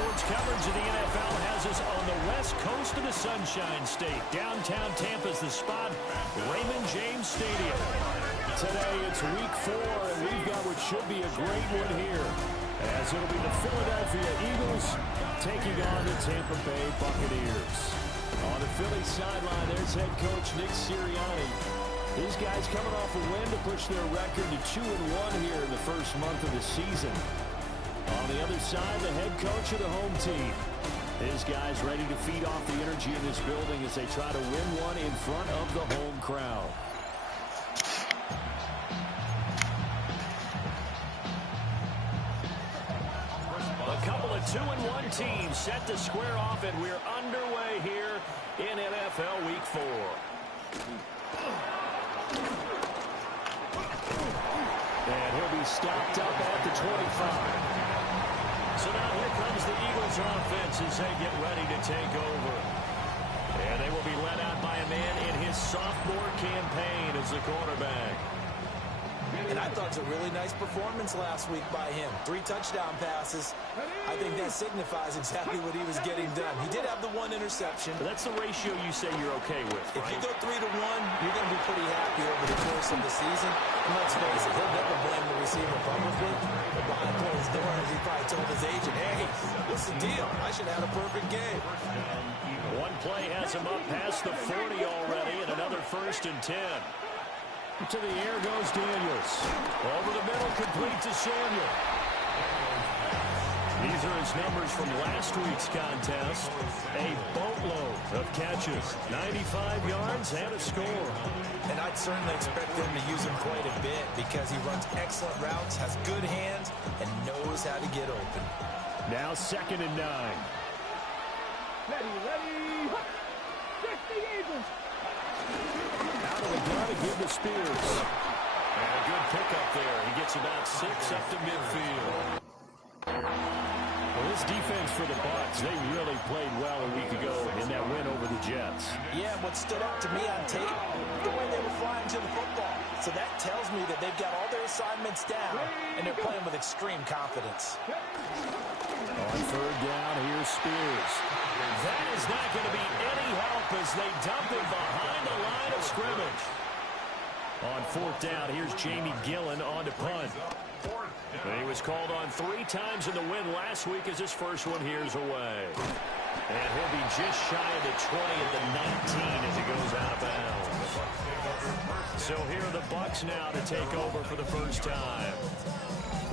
sports coverage of the NFL has us on the west coast of the Sunshine State. Downtown Tampa's the spot, Raymond James Stadium. Today it's week 4, and we've got what should be a great one here, as it'll be the Philadelphia Eagles taking on the Tampa Bay Buccaneers. On the Philly sideline, there's head coach Nick Sirianni. These guys coming off a win to push their record to 2-1 here in the first month of the season. On the other side, the head coach of the home team. His guys ready to feed off the energy in this building as they try to win one in front of the home crowd. A couple of 2-1 teams set to square off, and we're underway here in NFL Week 4. And he'll be stopped up at the 25. So now here comes the Eagles offense as they get ready to take over. And they will be led out by a man in his sophomore campaign as the quarterback. And I thought it was a really nice performance last week by him. 3 touchdown passes. I think that signifies exactly what he was getting done. He did have the 1 interception. But that's the ratio you say you're okay with, right? If you go 3-1, you're going to be pretty happy over the course of the season. And let's face it, he'll never blame the receiver publicly. But behind closed doors, he probably told his agent, hey, what's the deal? I should have had a perfect game. One play has him up past the 40 already, and another 1st and 10. To the air goes Daniels. Over the middle, complete to Samuel. These are his numbers from last week's contest. A boatload of catches, 95 yards and a score. And I'd certainly expect them to use him quite a bit because he runs excellent routes, has good hands, and knows how to get open. Now 2nd and 9. Ready. Check the Eagles. Out of the gun to give to Spears. And a good pickup there. He gets about 6 up to midfield. Well, this defense for the Bucs, they really played well a week ago in that win over the Jets. Yeah, what stood out to me on tape, the way they were flying to the football. So that tells me that they've got all their assignments down, and they're playing with extreme confidence. On 3rd down, here's Spears. That is not going to be any help as they dump it behind the line of scrimmage. On 4th down, here's Jamie Gillen on to punt. He was called on 3 times in the win last week as his first one here's away. And he'll be just shy of the 20 at the 19 as he goes out of bounds. So here are the Bucs now to take over for the first time.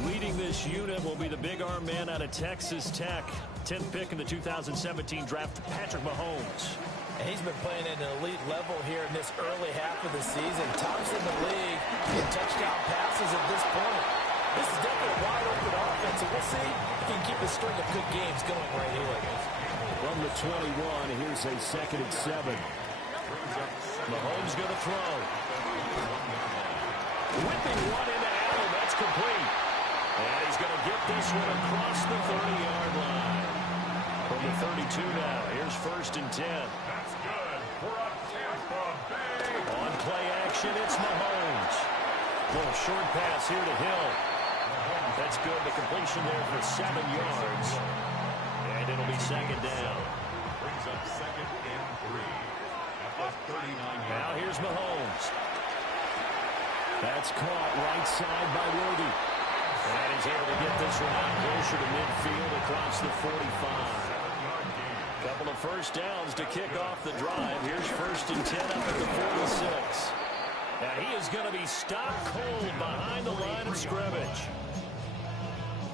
Leading this unit will be the big arm man out of Texas Tech. 10th pick in the 2017 draft, Patrick Mahomes. And he's been playing at an elite level here in this early half of the season. Tops in the league in touchdown passes at this point. This is definitely a wide-open offense, and we'll see if he can keep a string of good games going right here. From the 21, here's a 2nd and 7. Mahomes going to throw. Whipping one into Allen. That's complete. And he's going to get this one across the 30-yard line. From the 32 now, here's 1st and 10. That's good for a Tampa Bay. On play action, it's Mahomes. Little short pass here to Hill. That's good. The completion there for 7 yards. And it'll be 2nd down. Brings up 2nd and 3. At the 39. Now here's Mahomes. That's caught right side by Worthy. And he's able to get this one out closer to midfield across the 45. Couple of 1st downs to kick off the drive. Here's 1st and 10 up at the 46. Now he is going to be stopped cold behind the line of scrimmage.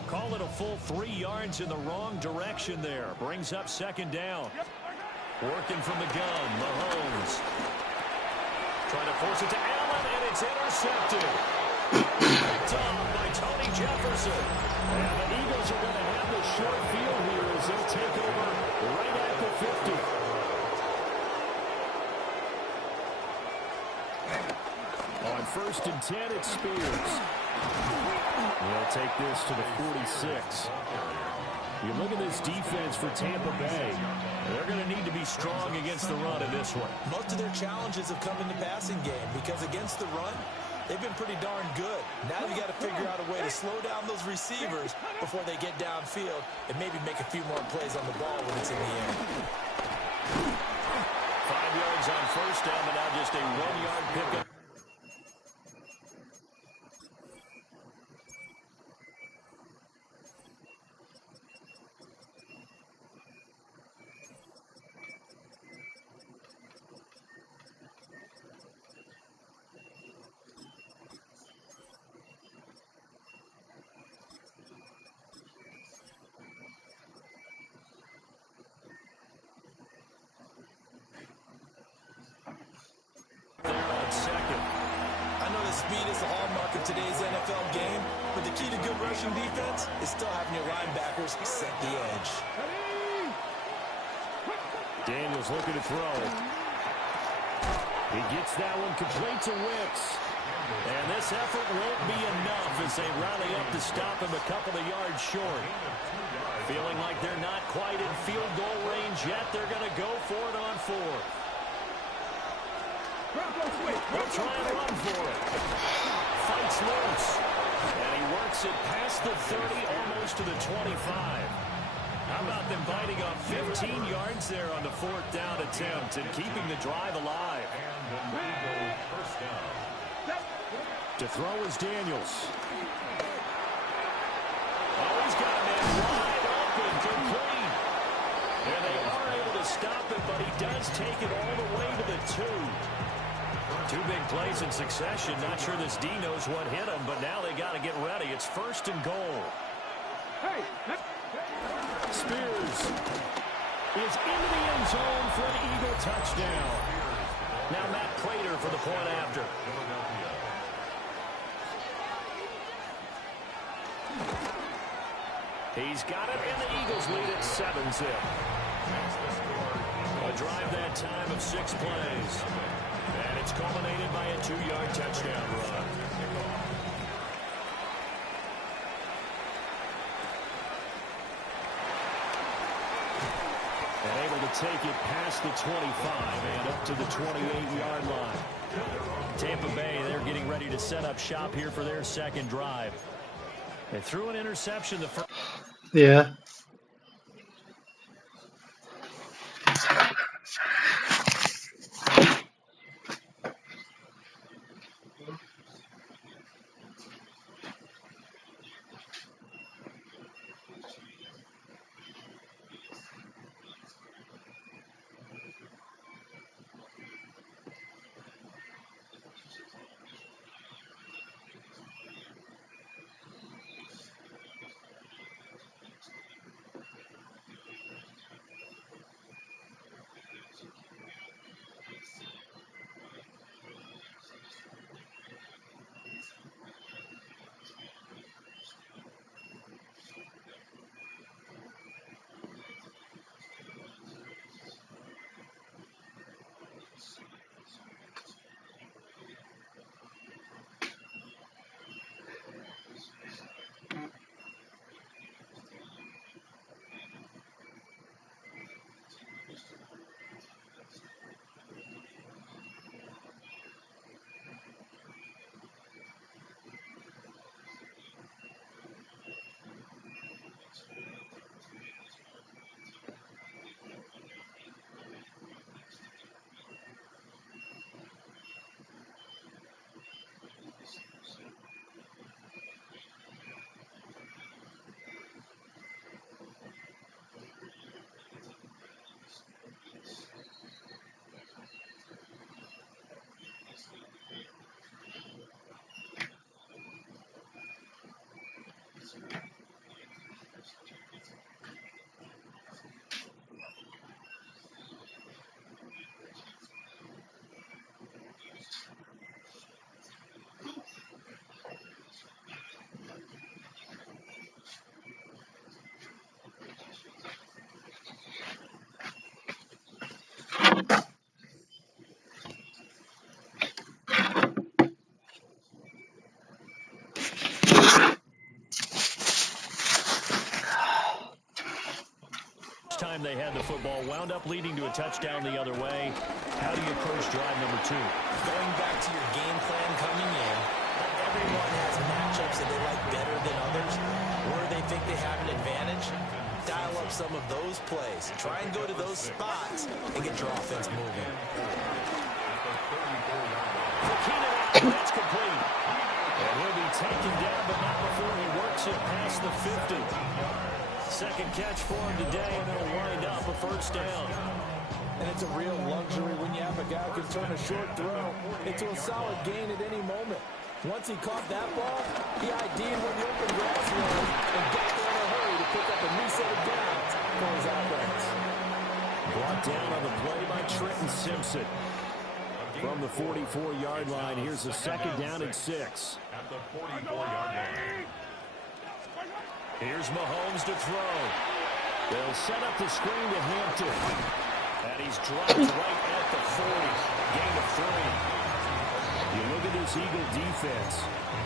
Call it a full 3 yards in the wrong direction there. Brings up 2nd down. Working from the gun, Mahomes. Trying to force it to Allen, and it's intercepted. Picked off by Tony Jefferson. And the Eagles are going to have the short field here as they'll take over right at the 50. On 1st and 10, it's Spears. They'll take this to the 46. You look at this defense for Tampa Bay. They're going to need to be strong against the run in this one. Most of their challenges have come in the passing game because against the run, they've been pretty darn good. Now you got to figure out a way to slow down those receivers before they get downfield and maybe make a few more plays on the ball when it's in the air. 5 yards on first down, but now just a 1-yard pickup. Speed is the hallmark of today's NFL game, but the key to good rushing defense is still having your linebackers set the edge. Daniels looking to throw. He gets that one complete to Wicks. And this effort won't be enough as they rally up to stop him a couple of yards short. Feeling like they're not quite in field goal range yet, they're going to go for it on fourth. They'll try and run for it. Fights loose. And he works it past the 30, almost to the 25. How about them biting off 15 yards there on the 4th down attempt and keeping the drive alive? First down. To throw is Daniels. Oh, he's got a man wide open, complete. And they are able to stop it, but he does take it all the way to the 2. 2 big plays in succession. Not sure this D knows what hit him, but now they got to get ready. It's 1st and goal. Spears is into the end zone for an Eagle touchdown. Now Matt Prater for the point after. He's got it, and the Eagles lead at 7-zip. A drive that time of 6 plays. And it's culminated by a 2-yard touchdown run. And able to take it past the 25 and up to the 28-yard line. Tampa Bay, they're getting ready to set up shop here for their 2nd drive. They threw an interception the first. Yeah. they had the football, wound up leading to a touchdown the other way. How do you approach drive number 2? Going back to your game plan coming in, everyone has matchups that they like better than others. Where they think they have an advantage, dial up some of those plays. Try and go to those spots and get your offense moving. For Keenan Allen, that's complete. And he'll be taken down, but not before he works it past the 50. Second catch for him today, and it'll wind up a first down. And it's a real luxury when you have a guy who can turn a short throw into a solid gain at any moment. Once he caught that ball, he ID'd where the open grass was and got there in a hurry to pick up a new set of downs for his offense. Brought down on the play by Trenton Simpson. From the 44-yard line, here's a second down and 6. At the 44-yard line. Here's Mahomes to throw. They'll set up the screen to Hampton. And he's dropped right at the 40. Gain of 3. You look at this Eagle defense.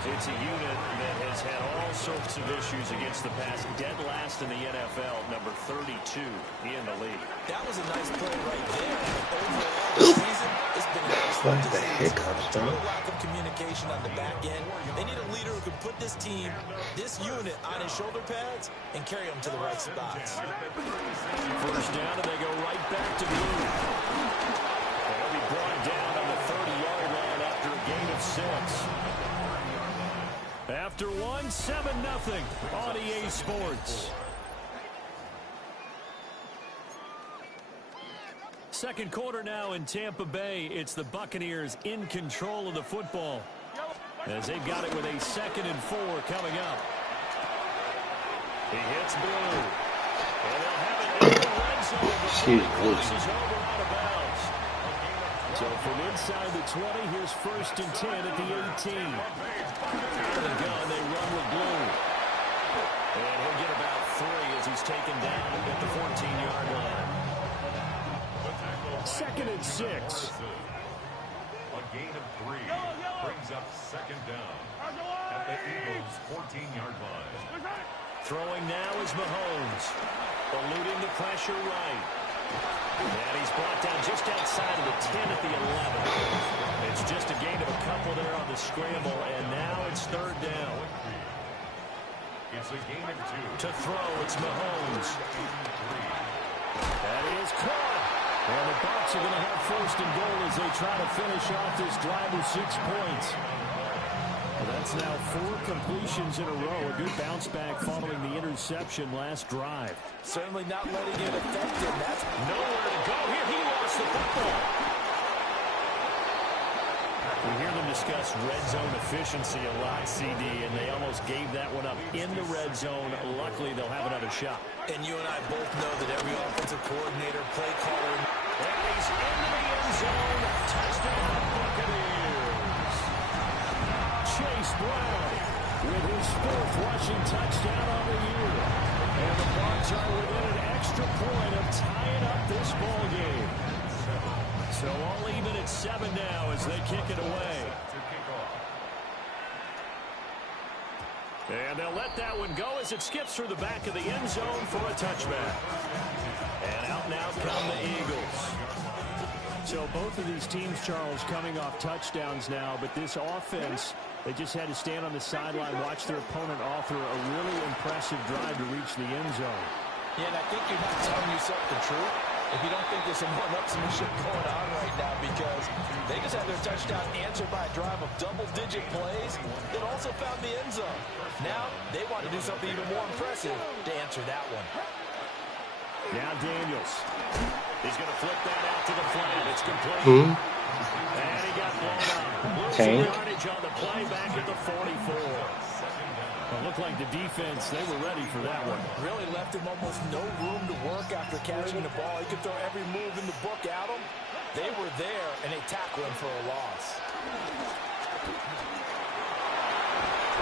It's a unit that has had all sorts of issues against the pass. Dead last in the NFL, number 32 in the league. That was a nice play right there. Overall, this season, it's been an excellent What the hiccups, bro? lack of communication on the back end. They need a leader who can put this team, this unit, on his shoulder pads and carry them to the right spots. First down, and they go right back to Blue. They'll be brought down on the 30-yard line after a gain of 6. After one, 7-0 on EA Sports. Second quarter now in Tampa Bay. It's the Buccaneers in control of the football, as they've got it with a 2nd and 4 coming up. He hits Blue. And they'll have it in the red zone before he crosses over out of bounds. So from inside the 20, here's 1st and 10 at the 18. Out of the gun, they run with Blue. And he'll get about 3 as he's taken down at the 14-yard line. 2nd and 6. A gain of 3 brings up 2nd down at the Eagles' 14-yard line. Throwing now is Mahomes. Eluding the pressure right. And he's brought down just outside of the 10 at the 11. It's just a gain of a couple there on the scramble, and now it's 3rd down. It's a gain of 2. To throw, it's Mahomes. That is caught. And the Bucs are going to have 1st and goal as they try to finish off this drive with 6 points. Well, that's now 4 completions in a row. A good bounce back following the interception last drive. Certainly not letting it affect him. That's Nowhere to go here. He lost the football. We hear them discuss red zone efficiency a lot, CD, and they almost gave that one up in the red zone. Luckily, they'll have another shot. And you and I both know that every offensive coordinator, play caller, And he's into the end zone. Touchdown, Buccaneers. Chase Brown with his 4th rushing touchdown on the year. And the Bucs are within an extra point of tying up this ball game. So all even at 7 now as they kick it away. And they'll let that one go as it skips through the back of the end zone for a touchback. And out and out come the Eagles. So both of these teams, Charles, coming off touchdowns now, but this offense, they just had to stand on the sideline, watch their opponent offer a really impressive drive to reach the end zone. Yeah, and I think you're not telling yourself the truth if you don't think there's some one-upsmanship going on right now, because they just had their touchdown answered by a drive of double-digit plays that also found the end zone. Now they want to do something even more impressive to answer that one. Now Daniels. He's going to flip that out to the flat. It's complete. And he got blown up. Tank. Yardage on the play back at the 44. It looked like the defense, they were ready for that one. Really left him almost no room to work after catching the ball. He could throw every move in the book at him. They were there, and they tackled him for a loss.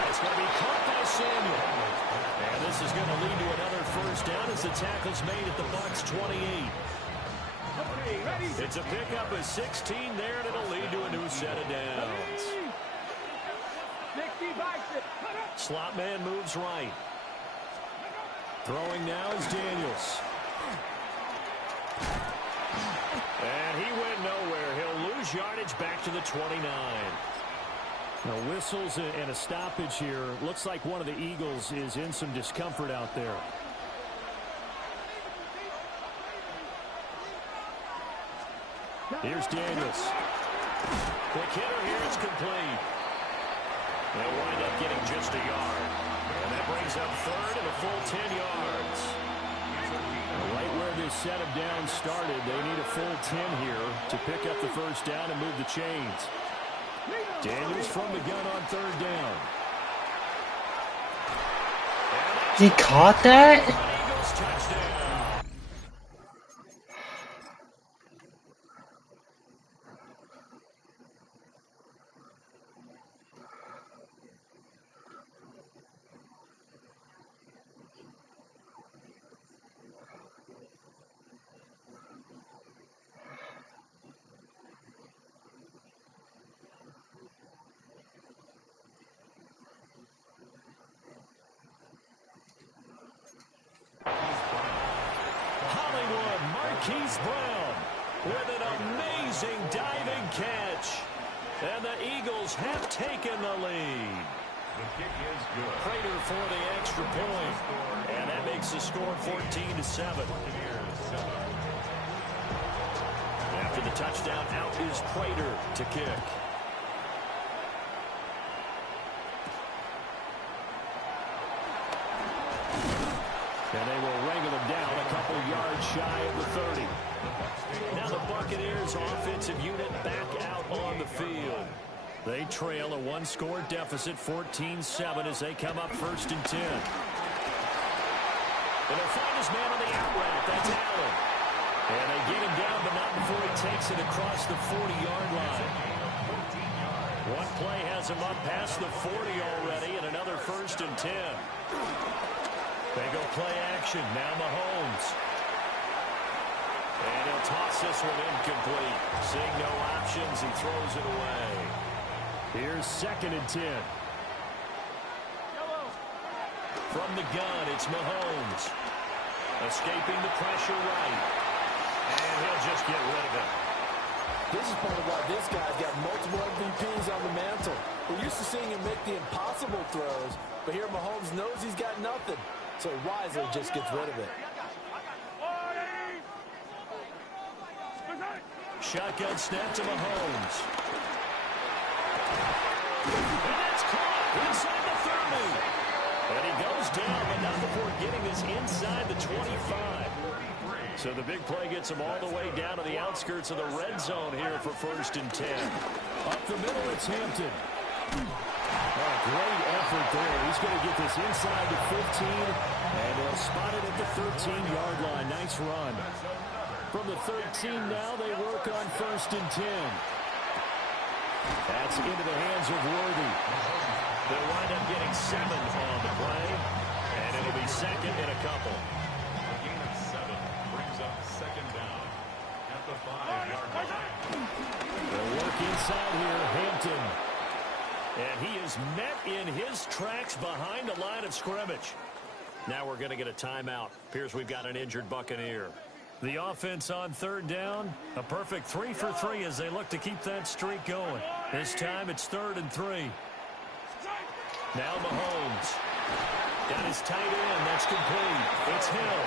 It's going to be caught by Samuel. And this is going to lead to another first down as the tackle's made at the Bucs 28. It's a pickup of 16 there, and it'll lead to a new set of downs. Slot man moves right. Throwing now is Daniels. And he went nowhere. He'll lose yardage back to the 29. Now, whistles and a stoppage here. Looks like one of the Eagles is in some discomfort out there. Here's Daniels. Quick hitter here. It's complete. They'll wind up getting just a yard. And that brings up third and a full 10 yards. Right where this set of downs started, they need a full 10 here to pick up the first down and move the chains. Daniels from the gun on third down. He caught that? Eagles touchdown. Marquise Brown with an amazing diving catch. And the Eagles have taken the lead. The kick is good. Prater for the extra point. And that makes the score 14-7. After the touchdown, out is Prater to kick. And they will wrangle them down a couple yards shy of the 30. Now the Buccaneers offensive unit back out on the field. They trail a one-score deficit, 14-7, as they come up first and 10. And they'll find his man on the out route. That's Allen. And they get him down, but not before he takes it across the 40-yard line. One play has him up past the 40 already, and another first and 10. They go play action. Now Mahomes. And he'll toss this one incomplete. Seeing no options, he throws it away. Here's second and 10. From the gun, it's Mahomes. Escaping the pressure right. And he'll just get rid of it. This is part of why this guy's got multiple MVPs on the mantle. We're used to seeing him make the impossible throws, but here Mahomes knows he's got nothing. So he wisely just gets rid of it. Shotgun snap to Mahomes. And that's caught inside the 30. And he goes down, but not before getting this inside the 25. So the big play gets him all the way down to the outskirts of the red zone here for first and 10. Up the middle, it's Hampton. Oh, great effort there. He's going to get this inside the 15, and they'll spot it at the 13-yard line. Nice run. From the 13 now, they work on first and 10. That's into the hands of Worthy. They'll wind up getting 7 on the play, and it'll be second and a couple. A gain of 7 brings up second down at the 5-yard line. They'll work inside here, Hampton. And he is met in his tracks behind the line of scrimmage. Now we're going to get a timeout. Appears we've got an injured Buccaneer. The offense on third down, a perfect 3 for 3 as they look to keep that streak going. This time it's 3rd and 3. Now Mahomes. Got his tight end. That's complete. It's Hill.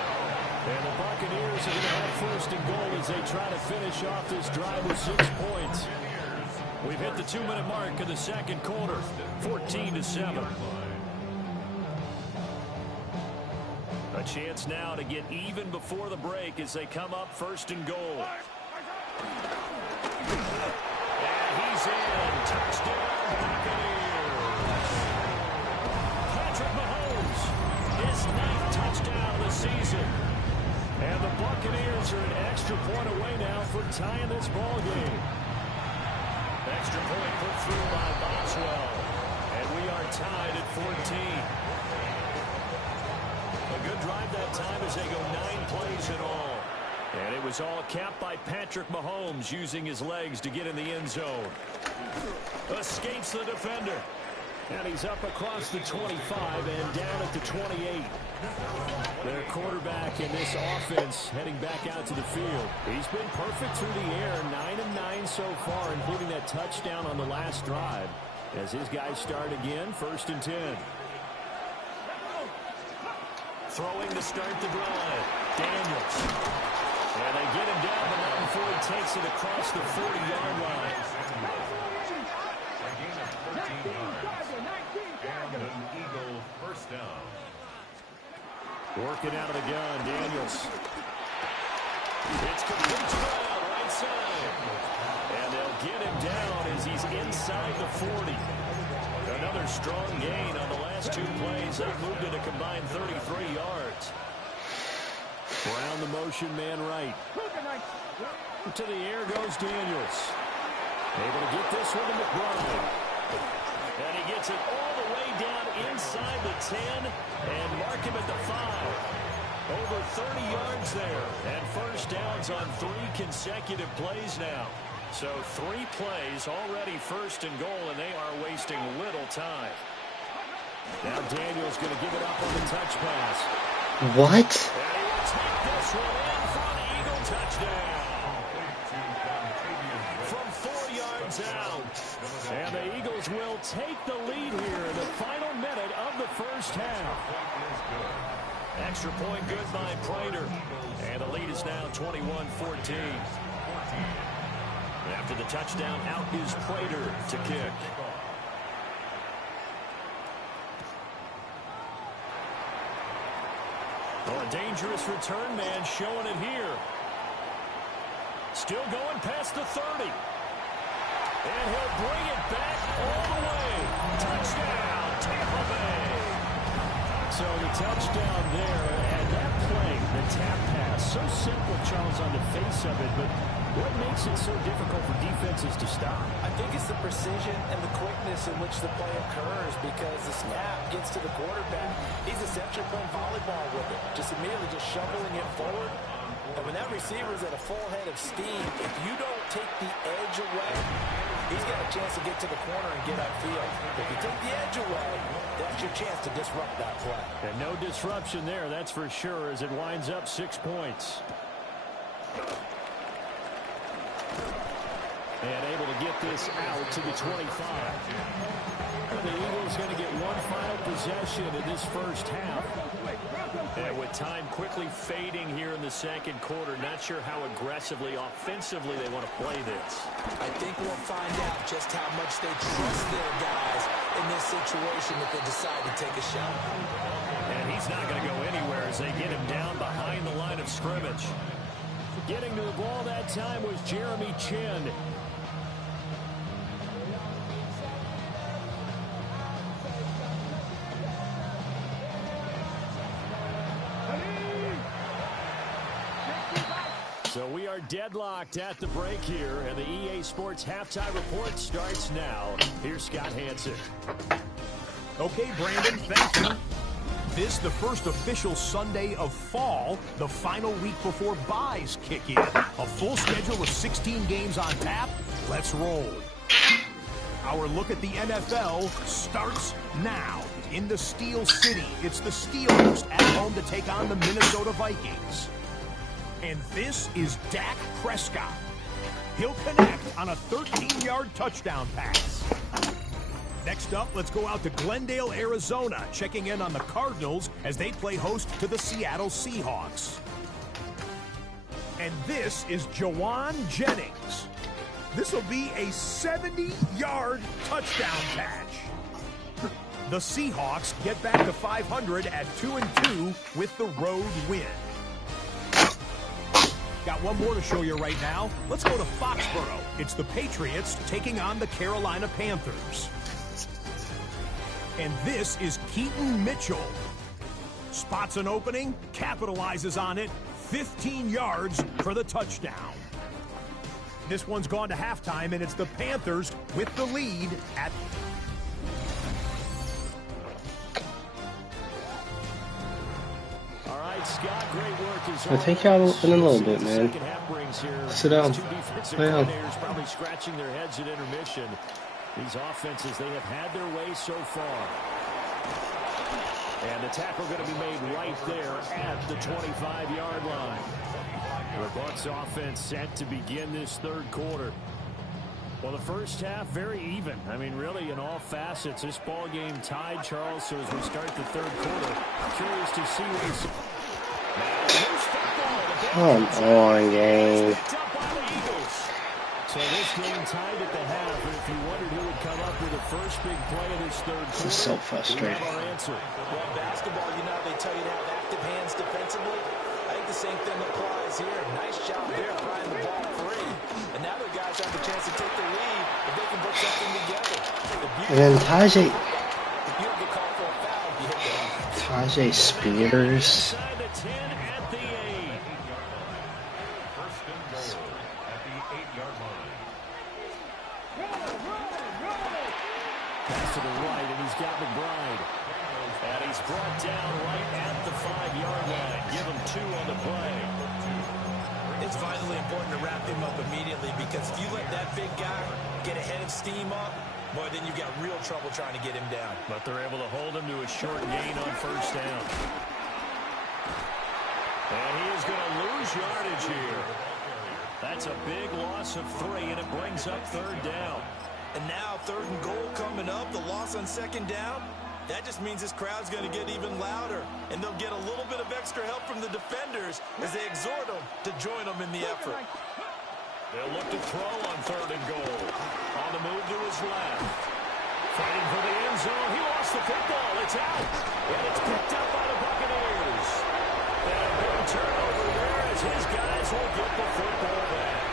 And the Buccaneers are going to have first and goal as they try to finish off this drive with 6 points. We've hit the 2-minute mark of the second quarter, 14-7. A chance now to get even before the break as they come up first and goal. And he's in. Touchdown, Buccaneers. Patrick Mahomes, his 9th touchdown of the season. And the Buccaneers are an extra point away now for tying this ball game. Extra point put through by Boswell. And we are tied at 14. A good drive that time as they go 9 plays in all. And it was all capped by Patrick Mahomes using his legs to get in the end zone. Escapes the defender. And he's up across the 25 and down at the 28. Their quarterback in this offense heading back out to the field. He's been perfect through the air, 9 of 9 so far, including that touchdown on the last drive. As his guys start again, 1st and 10. Throwing to start the drive. Daniels. And they get him down, but not before he takes it across the 40-yard line. A gain of 13 yards. And an Eagle first down. Working out of the gun, Daniels. It's complete to Brown, right side. And they'll get him down as he's inside the 40. Another strong gain on the last 2 plays. They've moved it a combined 33 yards. Brown the motion man right. To the air goes Daniels. Able to get this one to McBride. And he gets it all the way down inside the 10 and mark him at the 5. Over 30 yards there. And first downs on 3 consecutive plays now. So 3 plays already 1st and goal, and they are wasting little time. Now Daniels going to give it up on the touch pass. What? And he will take this one in for an Eagle touchdown. From 4 yards out. And the Eagles will take the lead here in the final minute of the first half. Extra point good by Prater. And the lead is now 21-14. After the touchdown, out is Prater to kick. Oh, a dangerous return man showing it here. Still going past the 30. And he'll bring it back all the way. Touchdown, Tampa Bay. So the touchdown there, and that play, the tap pass, so simple, Charles, on the face of it, but what makes it so difficult for defenses to stop? I think it's the precision and the quickness in which the play occurs, because the snap gets to the quarterback. He's essentially playing volleyball with it, just immediately just shoveling it forward. And when that receiver's at a full head of steam, if you don't take the edge away, he's got a chance to get to the corner and get upfield. If you take the edge away, that's your chance to disrupt that play. And no disruption there, that's for sure, as it winds up 6 points. And able to get this out to the 25. And the Eagles going to get one final possession in this first half. And with time quickly fading here in the second quarter, not sure how aggressively, offensively they want to play this. I think we'll find out just how much they trust their guys in this situation if they decide to take a shot. And he's not going to go anywhere as they get him down behind the line of scrimmage. Getting to the ball that time was Jeremy Chinn. So we are deadlocked at the break here, and the EA Sports Halftime Report starts now. Here's Scott Hanson. Okay, Brandon, thank you. This, the first official Sunday of fall, the final week before byes kick in. A full schedule of 16 games on tap. Let's roll. Our look at the NFL starts now. In the Steel City, it's the Steelers at home to take on the Minnesota Vikings. And this is Dak Prescott. He'll connect on a 13-yard touchdown pass. Next up, let's go out to Glendale, Arizona, checking in on the Cardinals as they play host to the Seattle Seahawks. And this is Jawan Jennings. This will be a 70-yard touchdown catch. The Seahawks get back to 500 at 2-2 with the road win. Got one more to show you right now. Let's go to Foxborough. It's the Patriots taking on the Carolina Panthers. And this is Keaton Mitchell. Spots an opening, capitalizes on it, 15 yards for the touchdown. This one's gone to halftime, and it's the Panthers with the lead at... Scott, great work as I take you out in a little bit, man. Sit down. Two defensive Lay down. coordinators probably scratching their heads at intermission. These offenses, they have had their way so far. And the tackle going to be made right there at the 25-yard line. The Bucs offense set to begin this third quarter. Well, the first half, very even. I mean, really, in all facets, this ball game tied, Charles. So as we start the third quarter, curious to see what this. Come on, game. So this game tied at the half, and if you wondered who would come up with the first big play of this third quarter, This is so frustrating. Well, basketball, you know how they tell you to have active hands defensively? I think the same thing applies here. Nice job there, prying the ball free. And now the guys have a chance to take the lead if they can put something together. And then Tajay If you don't get called for a foul, you hit the Tajay Spears. Pass to the right, and he's got McBride. And he's brought down right at the 5-yard line. Give him 2 on the play. It's vitally important to wrap him up immediately, because if you let that big guy get a head of steam up, boy, then you've got real trouble trying to get him down. But they're able to hold him to a short gain on first down. And he is going to lose yardage here. That's a big loss of 3, and it brings up third down. And now 3rd and goal coming up, the loss on 2nd down. That just means this crowd's going to get even louder, and they'll get a little bit of extra help from the defenders as they exhort them to join them in the effort. They'll look to throw on 3rd and goal. On the move to his left. Fighting for the end zone. He lost the football. It's out. And it's picked up by the Buccaneers. And a big turnover there as his guys will get the football back.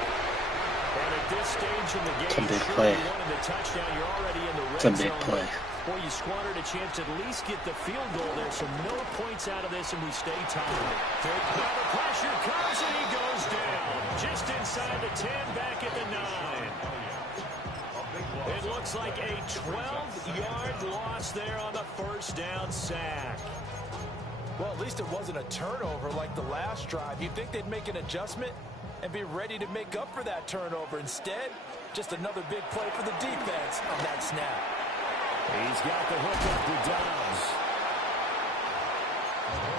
And at this stage in the game, It's a big play. the touchdown, you're already in the red It's a big zone. play. Boy, you squandered a chance to at least get the field goal there, so no points out of this, and we stay tied. Now the pressure comes, and he goes down. Just inside the 10, back at the 9. It looks like a 12-yard loss there on the first down sack. Well, at least it wasn't a turnover like the last drive. You'd think they'd make an adjustment and be ready to make up for that turnover. Instead, just another big play for the defense on that snap. He's got the hook up to Dobbs.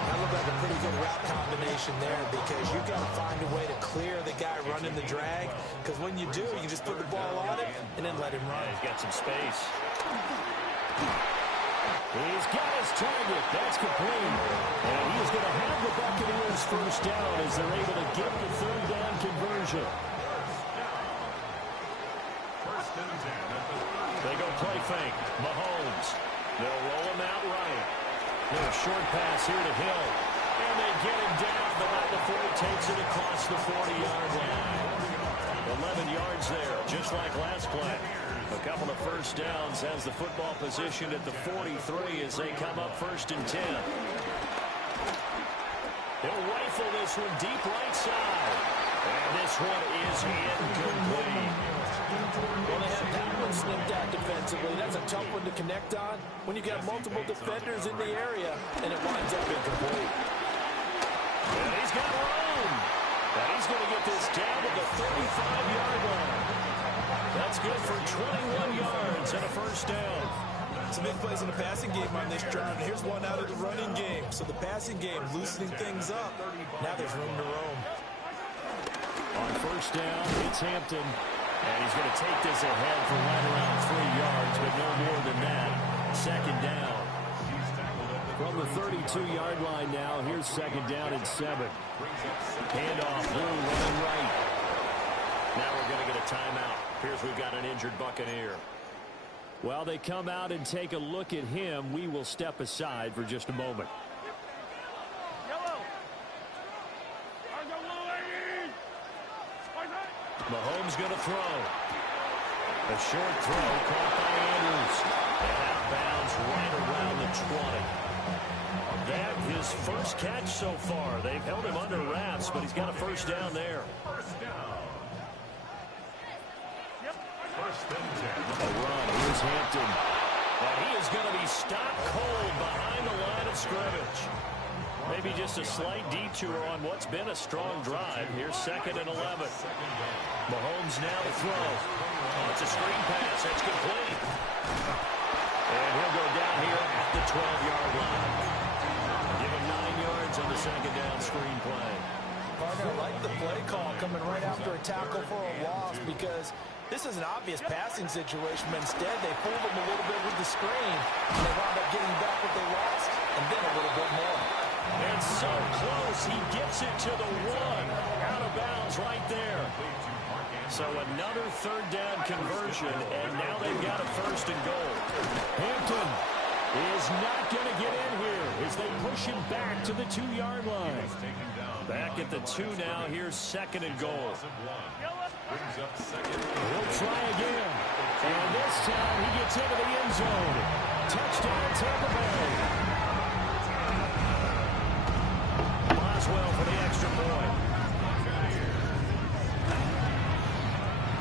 That looked like a pretty good route combination there, because you've got to find a way to clear the guy running the drag, because when you do, you can just put the ball on it and then let him run. He's got some space. He's got his target. That's complete. And he's going to have the Buccaneers first down as they're able to get the third down conversion. They go play fake. Mahomes. They'll roll him out right. Little short pass here to Hill. And they get him down, but not before he takes it across the 40-yard line. 11 yards there, just like last play. A couple of first downs as the football position at the 43 as they come up 1st and 10. They'll rifle this one deep right side. And this one is incomplete. Well, they have that one snipped out defensively. That's a tough one to connect on when you got multiple defenders in the area, and it winds up incomplete. And he's got room. And he's going to get this down at the 35-yard line. That's good for 21 yards and a first down. Some big plays in the passing game on this drive. Here's one out of the running game. So the passing game loosening things up. Now there's room to roam. On first down, it's Hampton. And he's going to take this ahead for right around 3 yards, but no more than that. 2nd down. From the 32-yard line now, here's 2nd down and 7. Handoff, Blue running right. Now we're going to get a timeout. Here's we've got an injured Buccaneer. While they come out and take a look at him, we will step aside for just a moment. Mahomes going to throw. A short throw caught by Andrews. And outbounds right around the 20. That his first catch so far. They've held him under wraps, but he's got a first down there. A run. Here's Hampton. And he is going to be stopped cold behind the line of scrimmage. Maybe just a slight detour on what's been a strong drive. Here's 2nd and 11. Mahomes now to throw. Oh, it's a screen pass. That's complete. 12-yard line. Give him 9 yards on the second down screen play. Partner, I like the play call coming right after a tackle for a loss because this is an obvious passing situation, but instead they fooled them a little bit with the screen, and they wound up getting back what they lost, and then a little bit more. And so close, he gets it to the 1. Out of bounds right there. So another third down conversion, and now they've got a 1st and goal. Hampton is not going to get in here as they push him back to the 2-yard line. Back at the 2 now. Here's 2nd and goal. We'll try again. And this time he gets into the end zone. Touchdown, Tampa Bay. Boswell for the extra point.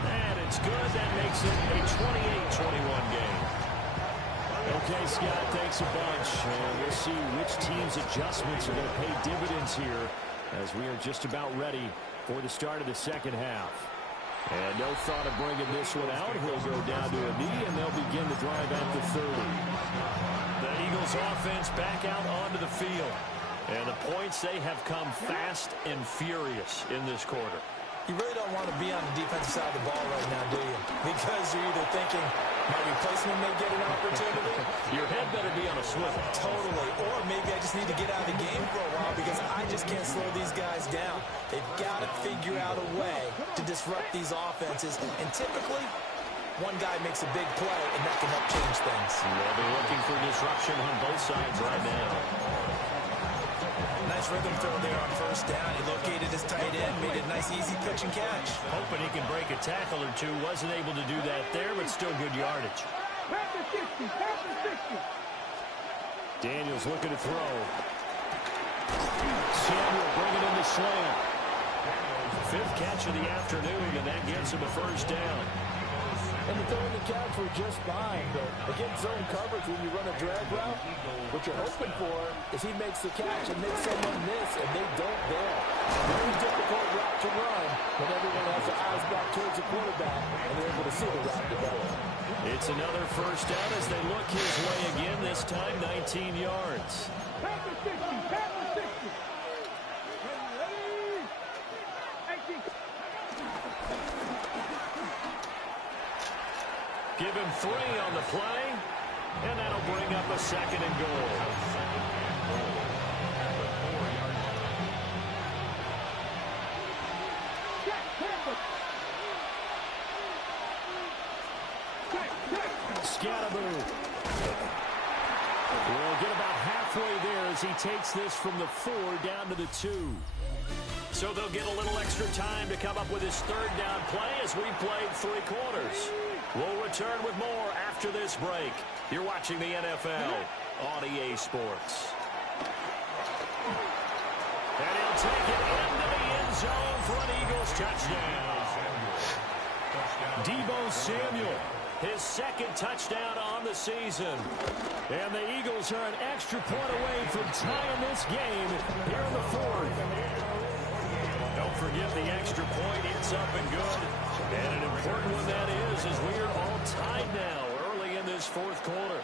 And it's good. That makes it a 28-21 game. Okay, Scott, thanks a bunch. And we'll see which team's adjustments are going to pay dividends here as we are just about ready for the start of the second half. And no thought of bringing this one out. He'll go down to a knee, and they'll begin the drive at the 30. The Eagles offense back out onto the field. And the points, they have come fast and furious in this quarter. You really don't want to be on the defensive side of the ball right now, do you? Because you're either thinking my replacement may get an opportunity. Your head better be on a swivel. Totally. Or maybe I just need to get out of the game for a while because I just can't slow these guys down. They've got to figure out a way to disrupt these offenses. And typically, one guy makes a big play, and that can help change things. They'll be looking for disruption on both sides right now. Nice rhythm throw there on 1st down. He located his tight end, made a nice easy pitch and catch. Hoping he can break a tackle or two. Wasn't able to do that there, but still good yardage. Daniels looking to throw. Samuel bringing in the slant. 5th catch of the afternoon, and that gets him a 1st down. And the throw and the catch were just fine, but against zone coverage when you run a drag route, what you're hoping for is he makes the catch and makes someone miss, and they don't there. Very difficult route to run when everyone has their eyes back towards the quarterback, and they're able to see the route develop. It's another 1st down as they look his way again, this time 19 yards. Give him 3 on the play, and that'll bring up a 2nd and goal. Scatterboo will get about halfway there as he takes this from the 4 down to the 2. So they'll get a little extra time to come up with his 3rd down play as we played 3 quarters. We'll return with more after this break. You're watching the NFL on EA Sports. And he'll take it into the end zone for an Eagles touchdown. Deebo Samuel, his 2nd touchdown on the season. And the Eagles are an extra point away from tying this game here in the 4th. Don't forget the extra point. It's up and good. And an important one that is, as we are all tied now early in this 4th quarter.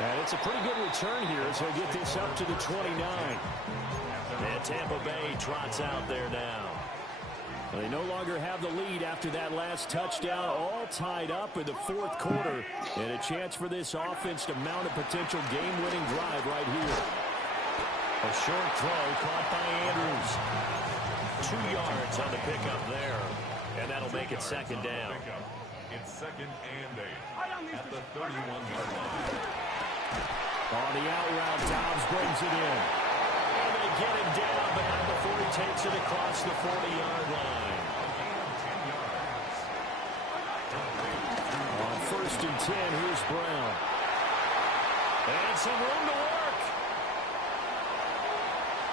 And it's a pretty good return here as he'll get this up to the 29. And Tampa Bay trots out there now. They no longer have the lead after that last touchdown, all tied up in the 4th quarter. And a chance for this offense to mount a potential game-winning drive right here. A short throw caught by Andrews. 2 yards on the pickup there. And that'll make it 2nd down. It's 2nd and 8 at the 31-yard line. On the out route, Dobbs brings it in. And they get him down, but not before he takes it across the 40-yard line. On 1st and 10, here's Brown. And some room to work.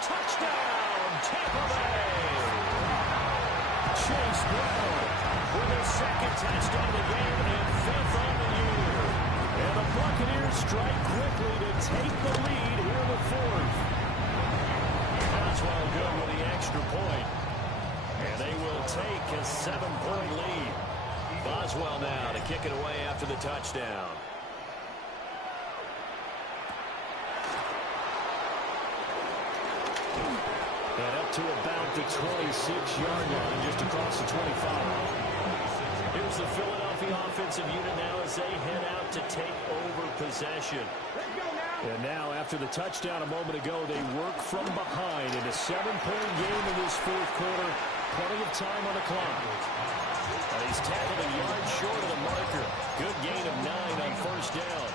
Touchdown, Tampa Bay. Chase Brown with his 2nd touchdown of the game and 5th on the year. And the Buccaneers strike quickly to take the lead here in the 4th. Boswell good with the extra point. And they will take a 7-point lead. Boswell now to kick it away after the touchdown. And up to about the 26-yard line, just across the 25. Here's the Philadelphia offensive unit now as they head out to take over possession. And now, after the touchdown a moment ago, they work from behind in a 7-point game in this fourth quarter. Plenty of time on the clock. And he's tackled a yard short of the marker. Good gain of 9 on first down.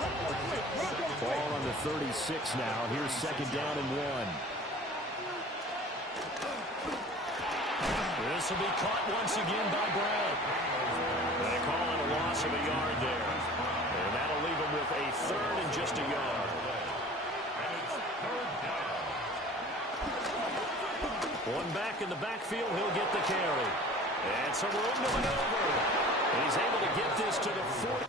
Ball on the 36 now. Here's second down and 1. This will be caught once again by Brown. They call it a loss of a yard there. And that'll leave him with a third and just a yard. One back in the backfield, he'll get the carry. And some room to maneuver. He's able to get this to the 40.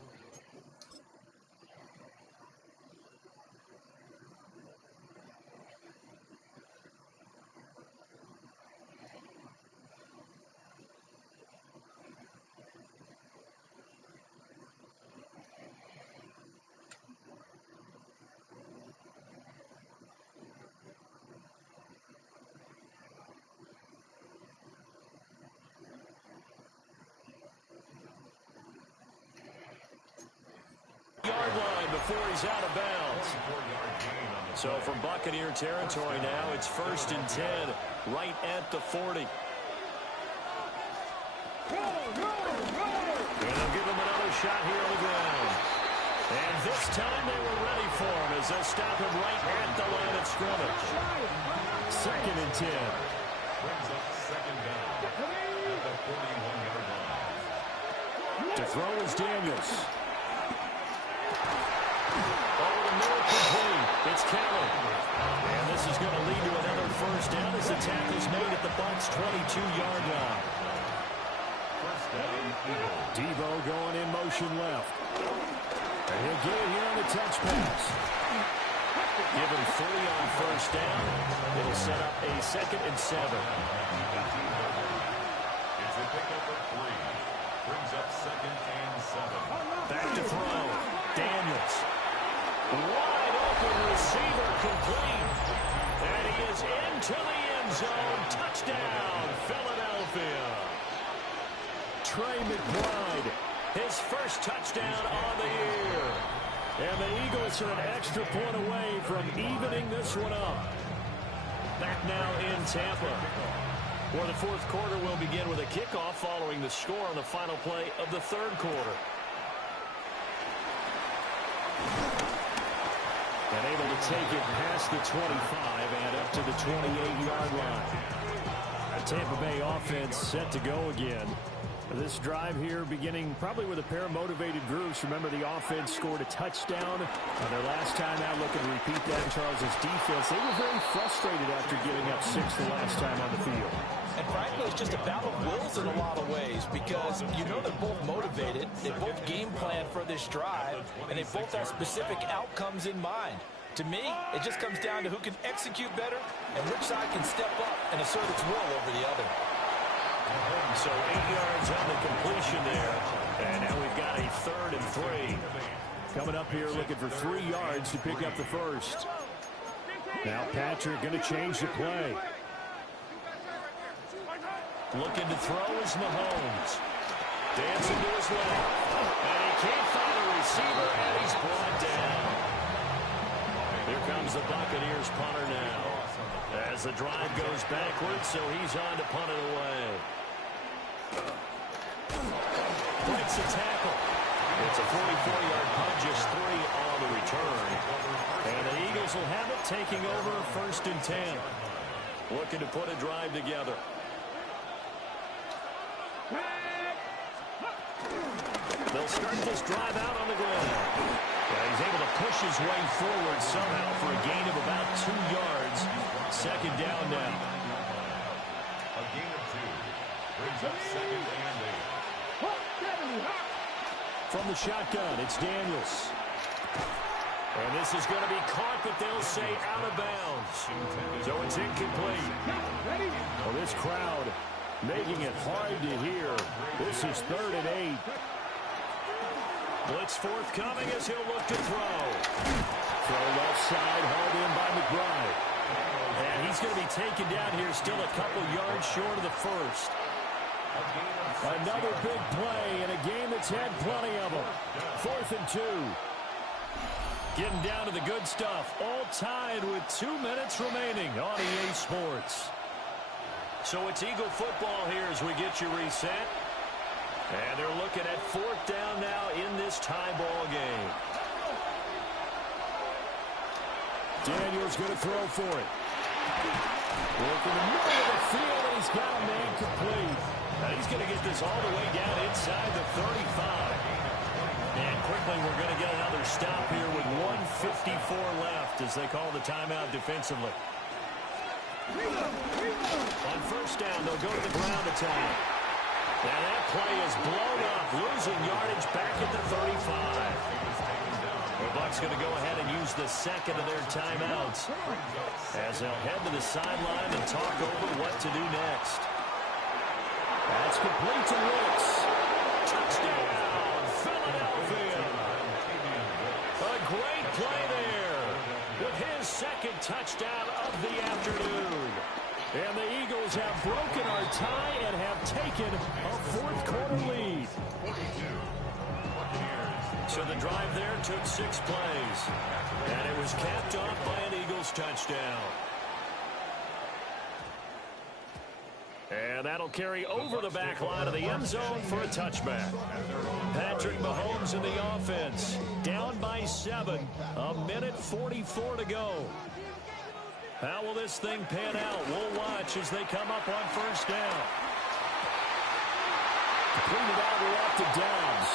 Yard line before he's out of bounds. So from Buccaneer territory now, it's 1st and 10, right at the 40. And they'll give him another shot here on the ground. And this time they were ready for him as they'll stop him right at the line of scrimmage. 2nd and 10. Brings up second down at the 41-yard line. To throw is Daniels. Over the middle, complete. It's Kelly. And this is going to lead to another first down as the tackle's made at the Bucs' 22-yard line. First down, Eagles. Debo going in motion left. And he'll get it here on the touch pass. Give him 3 on first down. It'll set up a 2nd and 7. It's a pickup of 3. Brings up 2nd and 7. Back to throw. Daniels. Wide open receiver complete. And he is into the end zone. Touchdown, Philadelphia. Trey McBride. His first touchdown on the year. And the Eagles are an extra point away from evening this one up. Back now in Tampa, where the fourth quarter will begin with a kickoff following the score on the final play of the third quarter. And able to take it past the 25 and up to the 28-yard line. A Tampa Bay offense set to go again. This drive here beginning probably with a pair of motivated groups. Remember, the offense scored a touchdown on their last time out. Looking to repeat that in Charles' defense. They were very frustrated after giving up 6 the last time on the field. And frankly, it's just a battle of wills in a lot of ways because you know they're both motivated, they both game plan for this drive, and they both have specific outcomes in mind. To me, it just comes down to who can execute better and which side can step up and assert its will over the other. So 8 yards on the completion there. And now we've got a 3rd and 3. Coming up here looking for 3 yards to pick up the first. Now Patrick going to change the play. Looking to throw is Mahomes. Dancing to his left. And he can't find a receiver, and he's brought down. Here comes the Buccaneers punter now. As the drive goes backwards, so he's on to punt it away. Breaks a tackle. It's a 44-yard punt, just 3 on the return. And the Eagles will have it, taking over 1st and 10. Looking to put a drive together. They'll start this drive out on the ground. He's able to push his way forward somehow for a gain of about 2 yards. Second down now. A gain of 2. Brings up 2nd and 8. From the shotgun, it's Daniels. And this is going to be caught, but they'll say out of bounds. So it's incomplete. Well, this crowd making it hard to hear. This is 3rd and 8. Blitz forthcoming as he'll look to throw. Throw left side, hauled in by McBride. And he's going to be taken down here, still a couple yards short of the first. Another big play in a game that's had plenty of them. 4th and 2. Getting down to the good stuff. All tied with 2 minutes remaining on EA Sports. So it's Eagle football here as we get you reset. And they're looking at 4th down now in this tie ball game. Daniels going to throw for it. Working the middle of the field, and he's got a man complete. Now he's going to get this all the way down inside the 35. And quickly we're going to get another stop here with 1:54 left as they call the timeout defensively. On 1st down, they'll go to the ground attack. And that play is blown up, losing yardage back at the 35. The Bucs going to go ahead and use the second of their timeouts as they'll head to the sideline and talk over what to do next. That's complete to Wilkes. Touchdown, Philadelphia. A great play there with his second touchdown of the afternoon. And the Eagles have broken our tie and have taken a 4th quarter lead. So the drive there took 6 plays. And it was capped off by an Eagles touchdown. And that'll carry over the back line of the end zone for a touchback. Patrick Mahomes in the offense. Down by 7. 1:44 to go. How will this thing pan out? We'll watch as they come up on 1st down. Completed out left to Downs.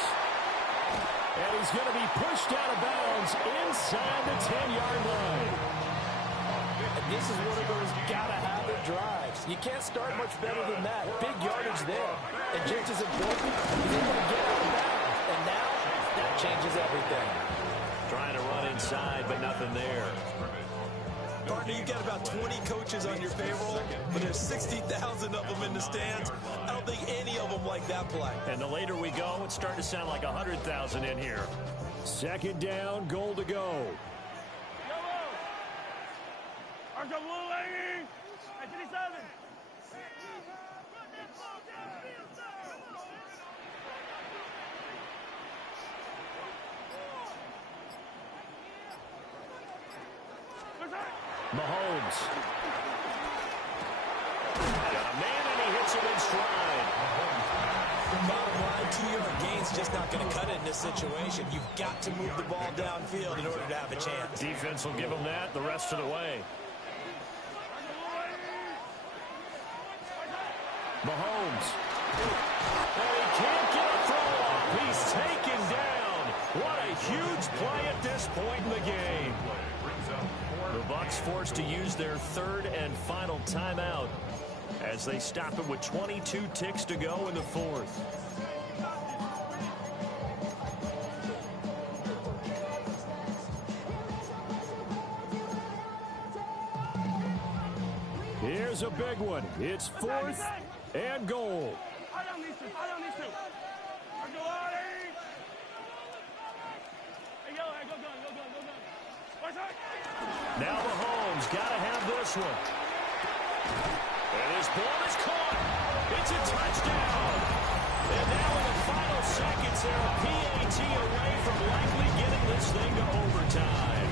And he's going to be pushed out of bounds inside the 10-yard line. And this is one of those gotta-have-it drives. You can't start much better than that. Big yardage there. And just as important, he's able to get out of bounds. And now, that changes everything. Trying to run inside, but nothing there. Partner, you got about 20 coaches on your payroll, but there's 60,000 of them in the stands. I don't think any of them like that play. And the later we go, it's starting to sound like 100,000 in here. 2nd down, goal to go. Mahomes. Got a man, and he hits him in stride. Bottom line, 2-yard gain's just not going to cut it in this situation. You've got to move the ball downfield in order to have a chance. Defense will give him that the rest of the way. Mahomes. And he can't get a throw off. He's taken down. What a huge play at this point in the game. The Bucs forced to use their 3rd and final timeout as they stop it with 22 ticks to go in the 4th. Here's a big one. It's 4th and goal. Now Mahomes got to have this one. And his ball is caught. It's a touchdown. And now in the final seconds, they're a PAT away from likely getting this thing to overtime.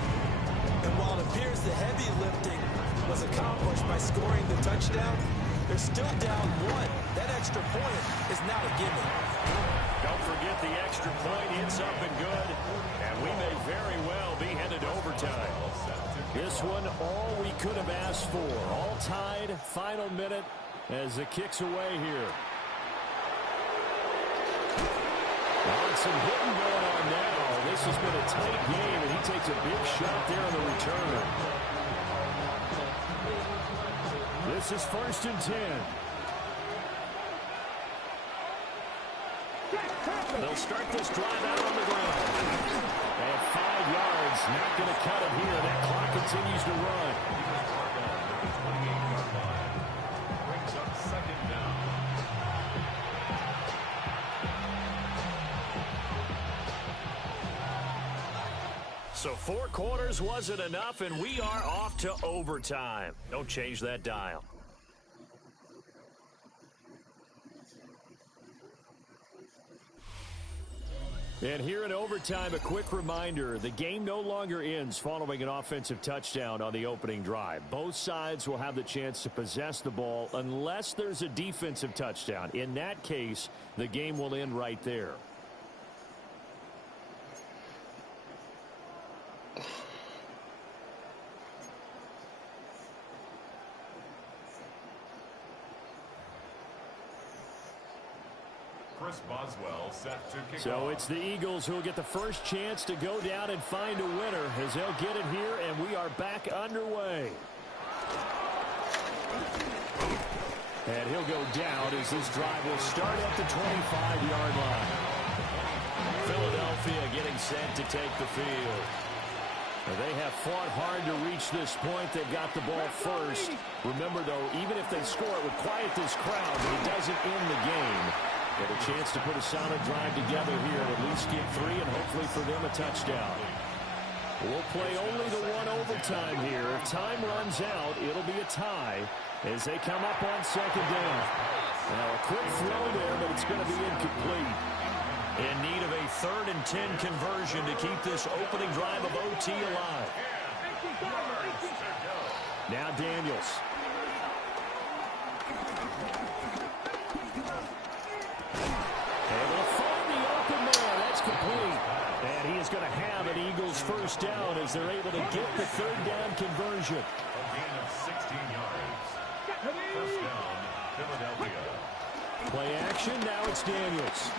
And while it appears the heavy lifting was accomplished by scoring the touchdown, they're still down 1. That extra point is not a gimme. Don't forget the extra point. It's up and good. And we may very well be headed to overtime. This one, all we could have asked for. All tied, final minute as the kick's away here. Some hitting going on now. This has been a tight game, and he takes a big shot there on the return. This is 1st and 10. They'll start this drive out on the ground. And 5 yards, not going to cut it here. That clock continues to run. Brings up 2nd down. So 4 quarters wasn't enough, and we are off to overtime. Don't change that dial. And here in overtime, a quick reminder, the game no longer ends following an offensive touchdown on the opening drive. Both sides will have the chance to possess the ball unless there's a defensive touchdown. In that case, the game will end right there. Chris Boswell set to kick So off. it's the Eagles who will get the first chance to go down and find a winner as they'll get it here, and we are back underway. And he'll go down as this drive will start at the 25-yard line. Philadelphia getting set to take the field. They have fought hard to reach this point. They got the ball first. Remember, though, even if they score, it would quiet this crowd, but it doesn't end the game. Get a chance to put a solid drive together here and at least get 3 and hopefully for them a touchdown. We'll play only the one overtime here. If time runs out, it'll be a tie as they come up on second down. Now a quick throw there, but it's going to be incomplete. In need of a 3rd and 10 conversion to keep this opening drive of OT alive. Now Daniels. Able to find the open man. That's complete. And he is going to have an Eagles first down as they're able to get the 3rd down conversion. A gain of 16 yards. First down, Philadelphia. Play action. Now it's Daniels.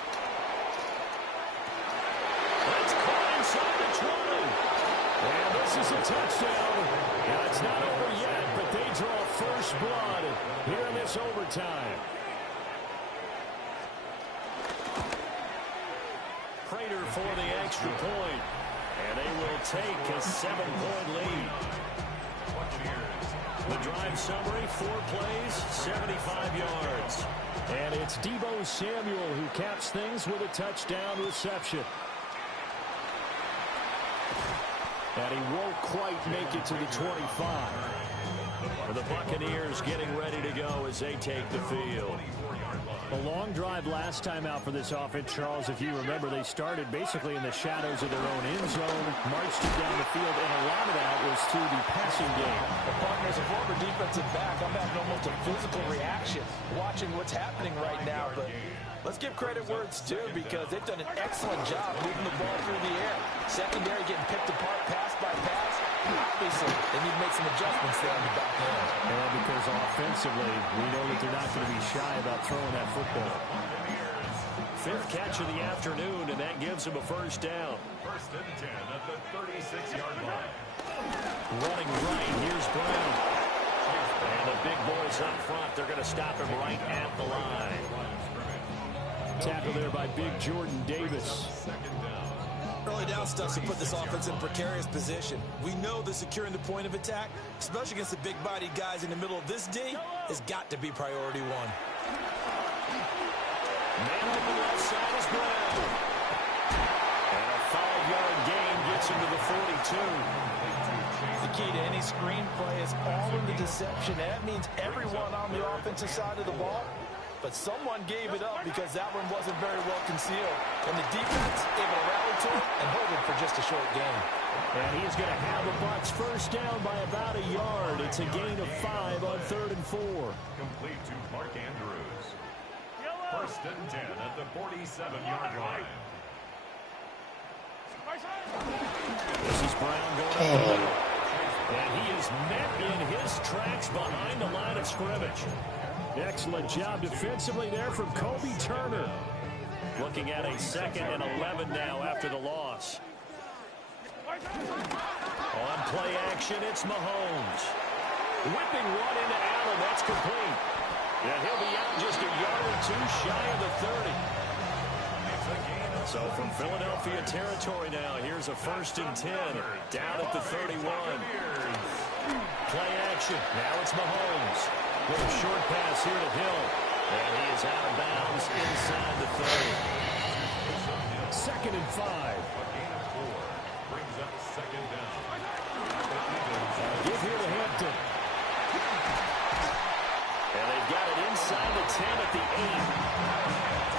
That's caught inside the 20. And this is a touchdown. Now it's not over yet, but they draw first blood here in this overtime. Prater for the extra point. And they will take a 7-point lead. The drive summary, 4 plays, 75 yards. And it's Deebo Samuel who caps things with a touchdown reception. And he won't quite make it to the 25. The Buccaneers getting ready to go as they take the field. A long drive last time out for this offense, Charles. If you remember, they started basically in the shadows of their own end zone, marched it down the field, and a lot of that was through the passing game. The partner's a former defensive back. I'm having almost a physical reaction watching what's happening right now. But let's give credit where it's due because they've done an excellent job moving the ball through the air. Secondary getting picked apart pass by pass. Obviously, they need to make some adjustments there on the back end. And because offensively, we know that they're not going to be shy about throwing that football. 5th catch of the afternoon, and that gives them a first down. First and 10 at the 36-yard line. Running right, here's Brown. And the big boys up front, they're going to stop him right at the line. Tackle there by Big Jordan Davis. Early down stuff to put this offense in a precarious position. We know that securing the point of attack, especially against the big-bodied guys in the middle of this D, has got to be priority 1. Man on the left side is Brown. And a 5-yard gain gets him to the 42. The key to any screen play is all in the deception. That means everyone on the offensive side of the ball, but someone gave it up because that one wasn't very well concealed. And the defense able to rally to it and hold it for just a short gain. And he's going to have the Bucs first down by about a yard. It's a gain of 5 on 3rd and 4. Complete to Mark Andrews. First and 10 at the 47-yard line. This is Brown going up the middle. And he is met in his tracks behind the line of scrimmage. Excellent job defensively there from Kobe Turner. Looking at a 2nd and 11 now after the loss. On play action, it's Mahomes. Whipping one into Allen, that's complete. And he'll be out just a yard or 2 shy of the 30. So from Philadelphia territory now, here's a 1st and 10 down at the 31. Play action, now it's Mahomes. Little short pass here to Hill. And he is out of bounds inside the 30. 2nd and 5. brings up second down. Give here to Hampton. And they've got it inside the 10 at the 8.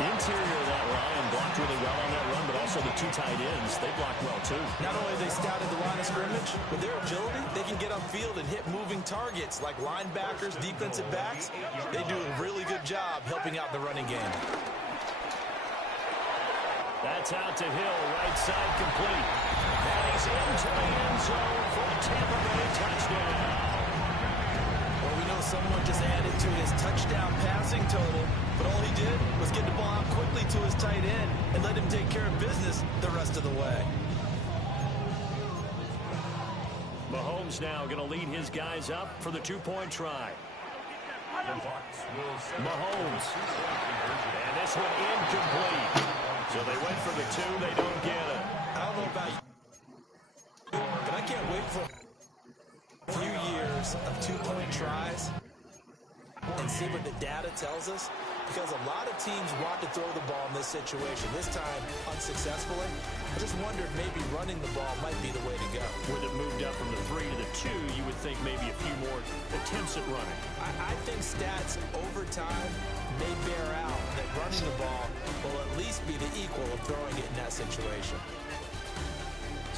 Interior of that line blocked really well on that run, but also the 2 tight ends, they blocked well too. Not only they scouted the line of scrimmage, with their agility, they can get upfield and hit moving targets like linebackers, defensive backs. They do a really good job helping out the running game. That's out to Hill, right side complete. And he's into the end zone for a Tampa Bay touchdown. Well, we know someone just added to his touchdown passing total, but all he did was get the ball out quickly to his tight end and let him take care of business the rest of the way. Mahomes now going to lead his guys up for the 2-point try. Mahomes. And this one incomplete. So they went for the 2, they don't get it. I don't know about you, but I can't wait for a few years of 2-point tries and see what the data tells us, because a lot of teams want to throw the ball in this situation. This time, unsuccessfully. I just wondered maybe running the ball might be the way to go. With it moved up from the 3 to the 2, you would think maybe a few more attempts at running. I think stats over time may bear out that running the ball will at least be the equal of throwing it in that situation.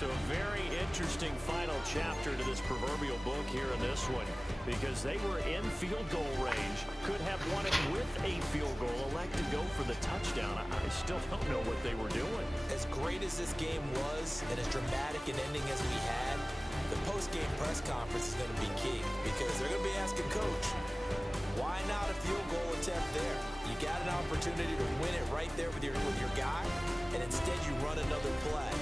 So a very interesting final chapter to this proverbial book here in this one, because they were in field goal range, could have won it with a field goal, elect to go for the touchdown. I still don't know what they were doing. As great as this game was and as dramatic an ending as we had, the post-game press conference is going to be key, because they're going to be asking Coach, why not a field goal attempt there? You got an opportunity to win it right there with your guy, and instead you run another play.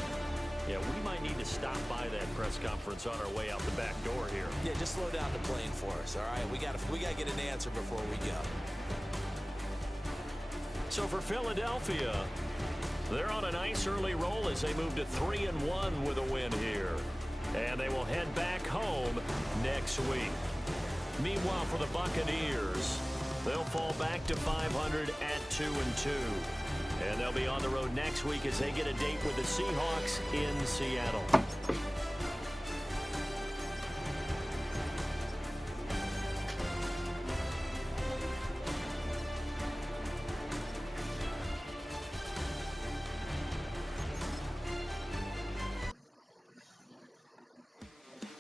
Yeah, we might need to stop by that press conference on our way out the back door here. Yeah, just slow down the plane for us, all right? We got to get an answer before we go. So for Philadelphia, they're on a nice early roll as they move to 3-1 with a win here. And they will head back home next week. Meanwhile, for the Buccaneers, they'll fall back to 500 at 2-2. And they'll be on the road next week as they get a date with the Seahawks in Seattle.